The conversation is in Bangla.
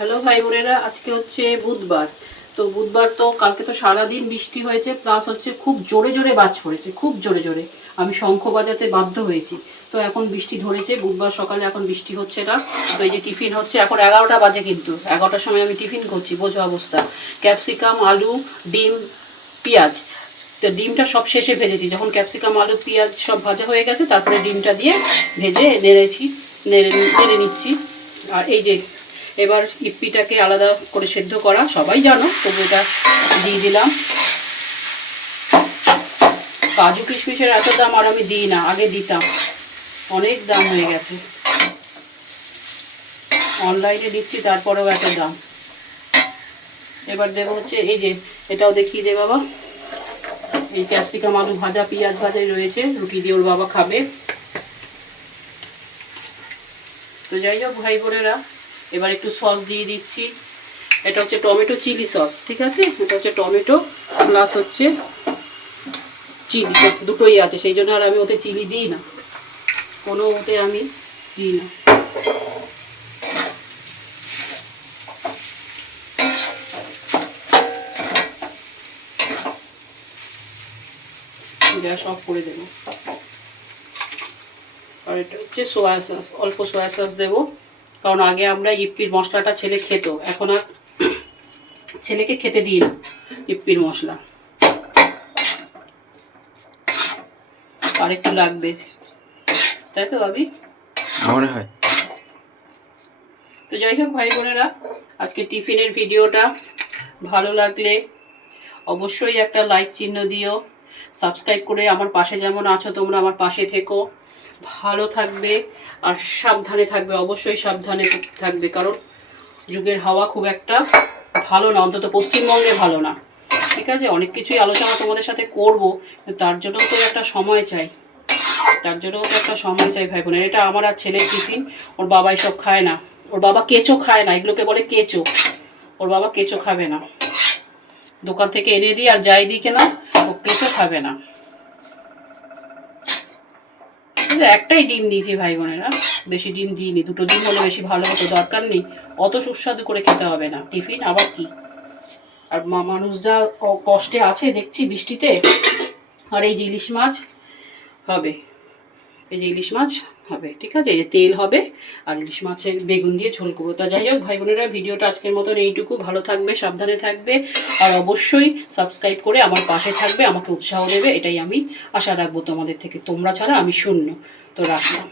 হ্যালো ভাই বোনেরা, আজকে হচ্ছে বুধবার। তো বুধবার তো কালকে তো সারাদিন বৃষ্টি হয়েছে, প্লাস হচ্ছে খুব জোরে জোরে বাজ পড়েছে, খুব জোরে জোরে। আমি শঙ্খ বাজাতে বাধ্য হয়েছি। তো এখন বৃষ্টি ধরেছে, বুধবার সকালে এখন বৃষ্টি হচ্ছে না। তো এই যে টিফিন হচ্ছে, এখন 11টা বাজে, কিন্তু 11টার সময় আমি টিফিন করছি, বোঝো অবস্থা। ক্যাপসিকাম, আলু, ডিম, পেঁয়াজ। তো ডিমটা সব শেষে ভেজেছি, যখন ক্যাপসিকাম, আলু, পেঁয়াজ সব ভাজা হয়ে গেছে, তারপরে ডিমটা দিয়ে ভেজে নেড়ে নিচ্ছি। আর এই যে এবার ইপ্পিটাকে আলাদা করে সেদ্ধ করা, সবাই জানো, তবু এটা দিয়ে দিলাম। কাজু কিশমিশের এত দাম আর আমি দিই না, আগে দিতাম, অনেক দাম হয়ে গেছে। অনলাইনে দিচ্ছি তারপরেও এত দাম। এবার দেবো হচ্ছে এই যে, এটাও দেখিয়ে দে বাবা, এই ক্যাপসিকাম, আলু ভাজা, পেঁয়াজ ভাজাই রয়েছে, রুটি দিয়ে ওর বাবা খাবে। তো যাই হোক ভাই বোনেরা, এবার একটু সস দিয়ে দিচ্ছি। এটা হচ্ছে টমেটো চিলি সস, ঠিক আছে? এটা হচ্ছে টমেটো প্লাস হচ্ছে চিলি, দুটোই আছে, সেই জন্য আর আমি ওতে চিলি দিই না, কোনো ওতে আমি দিই না। গ্যাস অফ করে দেবো। আর এটা হচ্ছে সোয়া সস, অল্প সোয়া সস দেবো, কারণ আগে আমরা ইপ্পির মশলাটা ছেলে খেত, এখন আর ছেলেকে খেতে দিই না ইপ্পির মশলা। আর একটু লাগবে, তাই তো ভাবি? মনে হয়। তো যাই হোক ভাই বোনেরা, আজকে টিফিনের ভিডিওটা ভালো লাগলে অবশ্যই একটা লাইক চিহ্ন দিও, সাবস্ক্রাইব করে আমার পাশে যেমন আছো তোমরা আমার পাশে থেকো, ভালো থাকবে আর সাবধানে থাকবে, অবশ্যই সাবধানে থাকবে, কারণ যুগের হাওয়া খুব একটা ভালো না, অন্তত পশ্চিমবঙ্গে ভালো না, ঠিক আছে? অনেক কিছুই আলোচনা তোমাদের সাথে করব, কিন্তু তার জন্যও তো একটা সময় চাই, ভাই বোনের। এটা আমার আর ছেলের টিফিন, ওর বাবা এসব খায় না, ওর বাবা কেঁচো খায় না, এগুলোকে বলে কেঁচো, ওর বাবা কেঁচো খাবে না। দোকান থেকে এনে দিই আর যাই দিই কেনা, ও কেঁচো খাবে না। একটাই ডিম দিয়েছি ভাই বোনেরা, বেশি ডিম দিইনি, দুটো ডিম হলে বেশি ভালো হতো, দরকার নেই অত সুস্বাদু করে খেতে হবে না টিফিন, আবার কি। আর মানুষ যা কষ্টে আছে দেখছি বৃষ্টিতে। আর এই যে ইলিশ মাছ হবে, এই যে ইলিশ মাছ হবে, ঠিক আছে? এই যে তেল হবে আর ইলিশ মাছের বেগুন দিয়ে ঝোল করবো। তা যাই হোক ভাই বোনেরা, ভিডিওটা আজকের মতন এইটুকু, ভালো থাকবে, সাবধানে থাকবে, আর অবশ্যই সাবস্ক্রাইব করে আমার পাশে থাকবে, আমাকে উৎসাহ দেবে, এটাই আমি আশা রাখবো তোমাদের থেকে, তোমরা ছাড়া আমি শূন্য। তো রাখলাম।